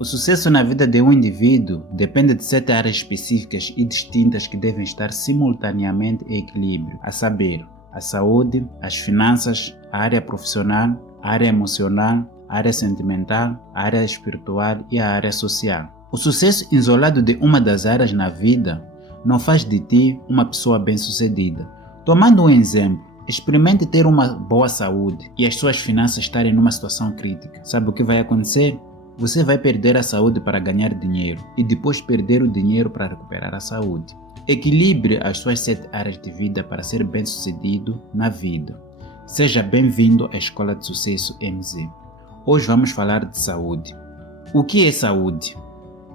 O sucesso na vida de um indivíduo depende de 7 áreas específicas e distintas que devem estar simultaneamente em equilíbrio, a saber, a saúde, as finanças, a área profissional, a área emocional, a área sentimental, a área espiritual e a área social. O sucesso isolado de uma das áreas na vida não faz de ti uma pessoa bem-sucedida. Tomando um exemplo, experimente ter uma boa saúde e as suas finanças estarem numa situação crítica. Sabe o que vai acontecer? Você vai perder a saúde para ganhar dinheiro e depois perder o dinheiro para recuperar a saúde. Equilibre as suas 7 áreas de vida para ser bem-sucedido na vida. Seja bem-vindo à Escola de Sucesso MZ. Hoje vamos falar de saúde. O que é saúde?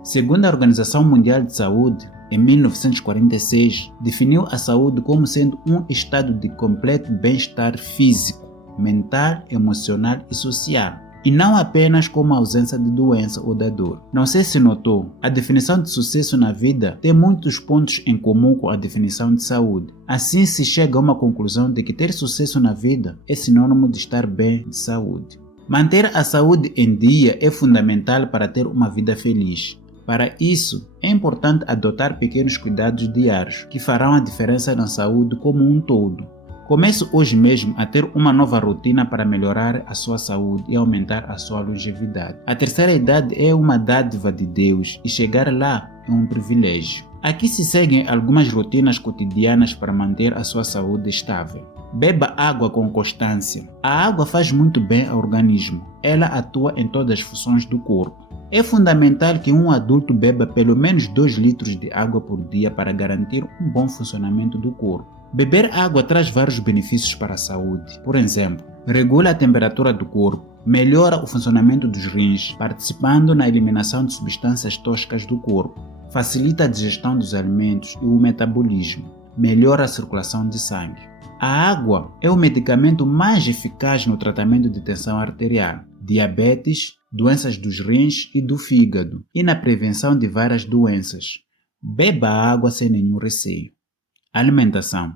Segundo a Organização Mundial de Saúde, em 1946, definiu a saúde como sendo um estado de completo bem-estar físico, mental, emocional e social. E não apenas como a ausência de doença ou da dor. Não sei se notou, a definição de sucesso na vida tem muitos pontos em comum com a definição de saúde. Assim se chega a uma conclusão de que ter sucesso na vida é sinônimo de estar bem de saúde. Manter a saúde em dia é fundamental para ter uma vida feliz. Para isso, é importante adotar pequenos cuidados diários que farão a diferença na saúde como um todo. Comece hoje mesmo a ter uma nova rotina para melhorar a sua saúde e aumentar a sua longevidade. A terceira idade é uma dádiva de Deus e chegar lá é um privilégio. Aqui se seguem algumas rotinas cotidianas para manter a sua saúde estável. Beba água com constância. A água faz muito bem ao organismo. Ela atua em todas as funções do corpo. É fundamental que um adulto beba pelo menos 2 litros de água por dia para garantir um bom funcionamento do corpo. Beber água traz vários benefícios para a saúde. Por exemplo, regula a temperatura do corpo, melhora o funcionamento dos rins, participando na eliminação de substâncias tóxicas do corpo, facilita a digestão dos alimentos e o metabolismo, melhora a circulação de sangue. A água é o medicamento mais eficaz no tratamento de tensão arterial, diabetes, doenças dos rins e do fígado e na prevenção de várias doenças. Beba água sem nenhum receio. Alimentação.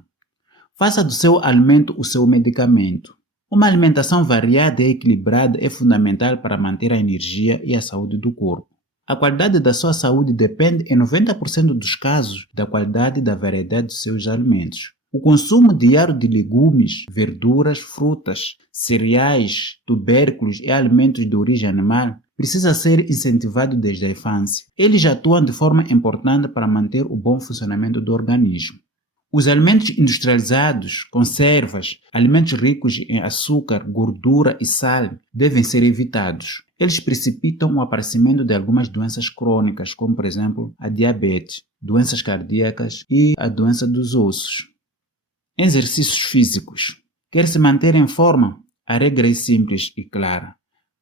Faça do seu alimento o seu medicamento. Uma alimentação variada e equilibrada é fundamental para manter a energia e a saúde do corpo. A qualidade da sua saúde depende em 90% dos casos da qualidade e da variedade dos seus alimentos. O consumo diário de legumes, verduras, frutas, cereais, tubérculos e alimentos de origem animal precisa ser incentivado desde a infância. Eles atuam de forma importante para manter o bom funcionamento do organismo. Os alimentos industrializados, conservas, alimentos ricos em açúcar, gordura e sal devem ser evitados. Eles precipitam o aparecimento de algumas doenças crônicas, como por exemplo a diabetes, doenças cardíacas e a doença dos ossos. Exercícios físicos. Quer se manter em forma? A regra é simples e clara.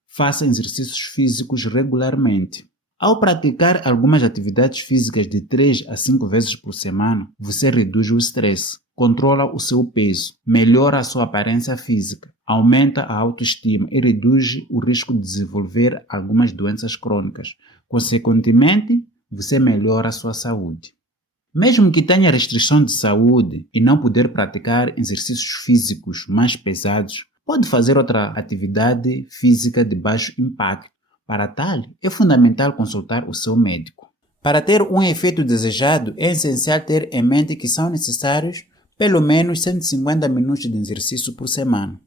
Faça exercícios físicos regularmente. Ao praticar algumas atividades físicas de 3 a 5 vezes por semana, você reduz o estresse, controla o seu peso, melhora a sua aparência física, aumenta a autoestima e reduz o risco de desenvolver algumas doenças crônicas. Consequentemente, você melhora a sua saúde. Mesmo que tenha restrição de saúde e não poder praticar exercícios físicos mais pesados, pode fazer outra atividade física de baixo impacto. Para tal, é fundamental consultar o seu médico. Para ter um efeito desejado, é essencial ter em mente que são necessários pelo menos 150 minutos de exercício por semana.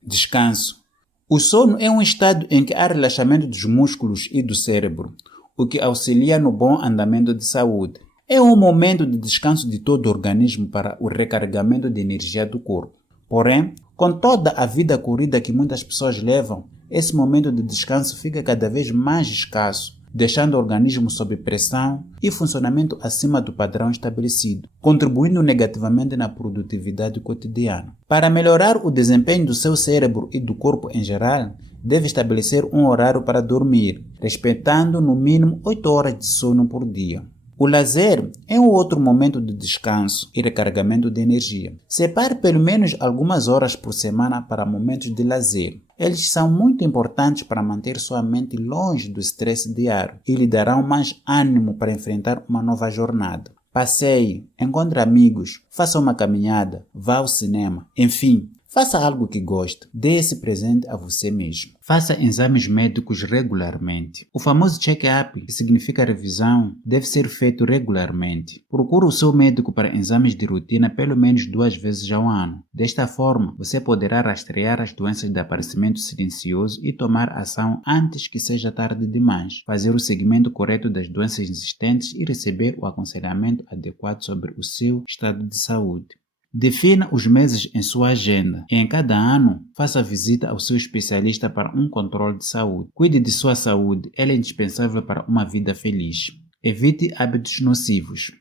Descanso. O sono é um estado em que há relaxamento dos músculos e do cérebro, o que auxilia no bom andamento de saúde. É um momento de descanso de todo o organismo para o recarregamento de energia do corpo. Porém, com toda a vida corrida que muitas pessoas levam, esse momento de descanso fica cada vez mais escasso, deixando o organismo sob pressão e funcionamento acima do padrão estabelecido, contribuindo negativamente na produtividade cotidiana. Para melhorar o desempenho do seu cérebro e do corpo em geral, deve estabelecer um horário para dormir, respeitando no mínimo 8 horas de sono por dia. O lazer é um outro momento de descanso e recarregamento de energia. Separe pelo menos algumas horas por semana para momentos de lazer. Eles são muito importantes para manter sua mente longe do estresse diário e lhe darão mais ânimo para enfrentar uma nova jornada. Passeie, encontre amigos, faça uma caminhada, vá ao cinema, enfim, Faça algo que goste, dê esse presente a você mesmo. Faça exames médicos regularmente. O famoso check-up, que significa revisão, deve ser feito regularmente. Procure o seu médico para exames de rotina pelo menos 2 vezes ao ano. Desta forma, você poderá rastrear as doenças de aparecimento silencioso e tomar ação antes que seja tarde demais, fazer o seguimento correto das doenças existentes e receber o aconselhamento adequado sobre o seu estado de saúde. Defina os meses em sua agenda e em cada ano faça visita ao seu especialista para um controle de saúde. Cuide de sua saúde, ela é indispensável para uma vida feliz. Evite hábitos nocivos.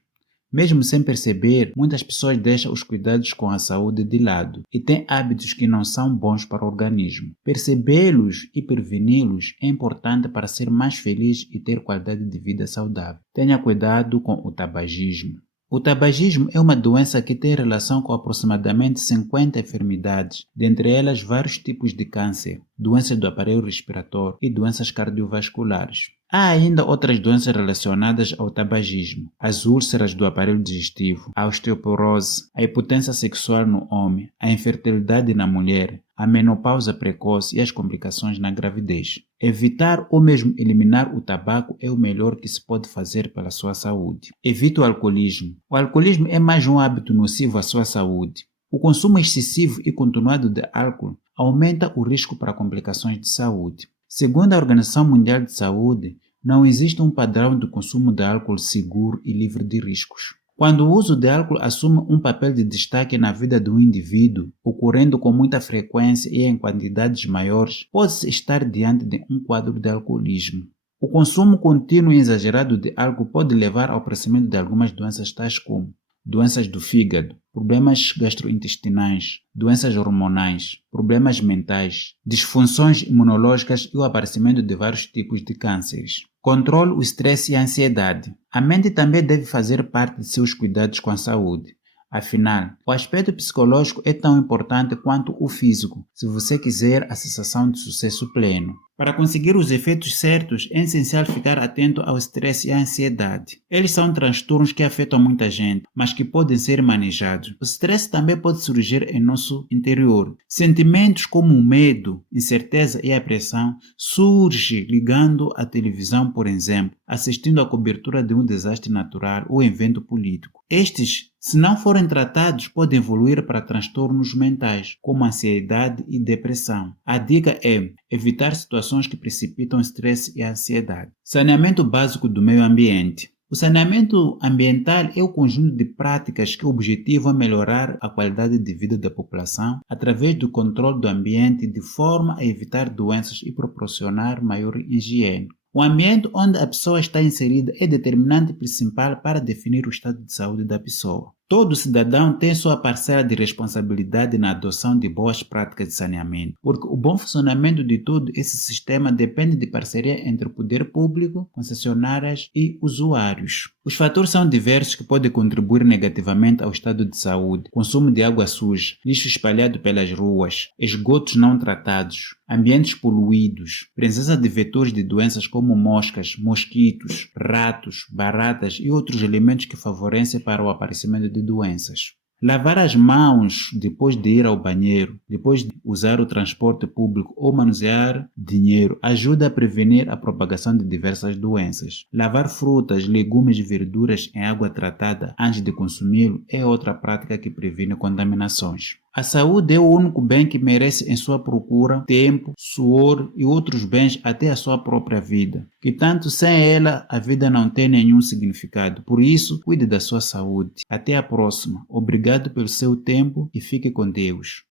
Mesmo sem perceber, muitas pessoas deixam os cuidados com a saúde de lado e têm hábitos que não são bons para o organismo. Percebê-los e preveni-los é importante para ser mais feliz e ter qualidade de vida saudável. Tenha cuidado com o tabagismo. O tabagismo é uma doença que tem relação com aproximadamente 50 enfermidades, dentre elas vários tipos de câncer, doenças do aparelho respiratório e doenças cardiovasculares. Há ainda outras doenças relacionadas ao tabagismo, as úlceras do aparelho digestivo, a osteoporose, a impotência sexual no homem, a infertilidade na mulher, a menopausa precoce e as complicações na gravidez. Evitar ou mesmo eliminar o tabaco é o melhor que se pode fazer pela sua saúde. Evite o alcoolismo. O alcoolismo é mais um hábito nocivo à sua saúde. O consumo excessivo e continuado de álcool aumenta o risco para complicações de saúde. Segundo a Organização Mundial de Saúde, não existe um padrão de consumo de álcool seguro e livre de riscos. Quando o uso de álcool assume um papel de destaque na vida do indivíduo, ocorrendo com muita frequência e em quantidades maiores, pode-se estar diante de um quadro de alcoolismo. O consumo contínuo e exagerado de álcool pode levar ao aparecimento de algumas doenças tais como doenças do fígado, problemas gastrointestinais, doenças hormonais, problemas mentais, disfunções imunológicas e o aparecimento de vários tipos de cânceres. Controle o estresse e a ansiedade. A mente também deve fazer parte de seus cuidados com a saúde. Afinal, o aspecto psicológico é tão importante quanto o físico, se você quiser a sensação de sucesso pleno. Para conseguir os efeitos certos, é essencial ficar atento ao estresse e à ansiedade. Eles são transtornos que afetam muita gente, mas que podem ser manejados. O estresse também pode surgir em nosso interior. Sentimentos como o medo, incerteza e a pressão surgem ligando a televisão, por exemplo, assistindo à cobertura de um desastre natural ou evento político. Estes, se não forem tratados, podem evoluir para transtornos mentais, como ansiedade e depressão. A dica é evitar situações que precipitam estresse e ansiedade. Saneamento básico do meio ambiente. O saneamento ambiental é o conjunto de práticas que objetivam melhorar a qualidade de vida da população através do controle do ambiente de forma a evitar doenças e proporcionar maior higiene. O ambiente onde a pessoa está inserida é determinante principal para definir o estado de saúde da pessoa. Todo cidadão tem sua parcela de responsabilidade na adoção de boas práticas de saneamento, porque o bom funcionamento de todo esse sistema depende de parceria entre o poder público, concessionárias e usuários. Os fatores são diversos que podem contribuir negativamente ao estado de saúde: consumo de água suja, lixo espalhado pelas ruas, esgotos não tratados, ambientes poluídos, presença de vetores de doenças como moscas, mosquitos, ratos, baratas e outros elementos que favorecem para o aparecimento de doenças. Lavar as mãos depois de ir ao banheiro, depois de usar o transporte público ou manusear dinheiro ajuda a prevenir a propagação de diversas doenças. Lavar frutas, legumes e verduras em água tratada antes de consumi-lo é outra prática que previne contaminações. A saúde é o único bem que merece em sua procura tempo, suor e outros bens até a sua própria vida, que tanto sem ela a vida não tem nenhum significado. Por isso, cuide da sua saúde. Até a próxima. Obrigado pelo seu tempo e fique com Deus.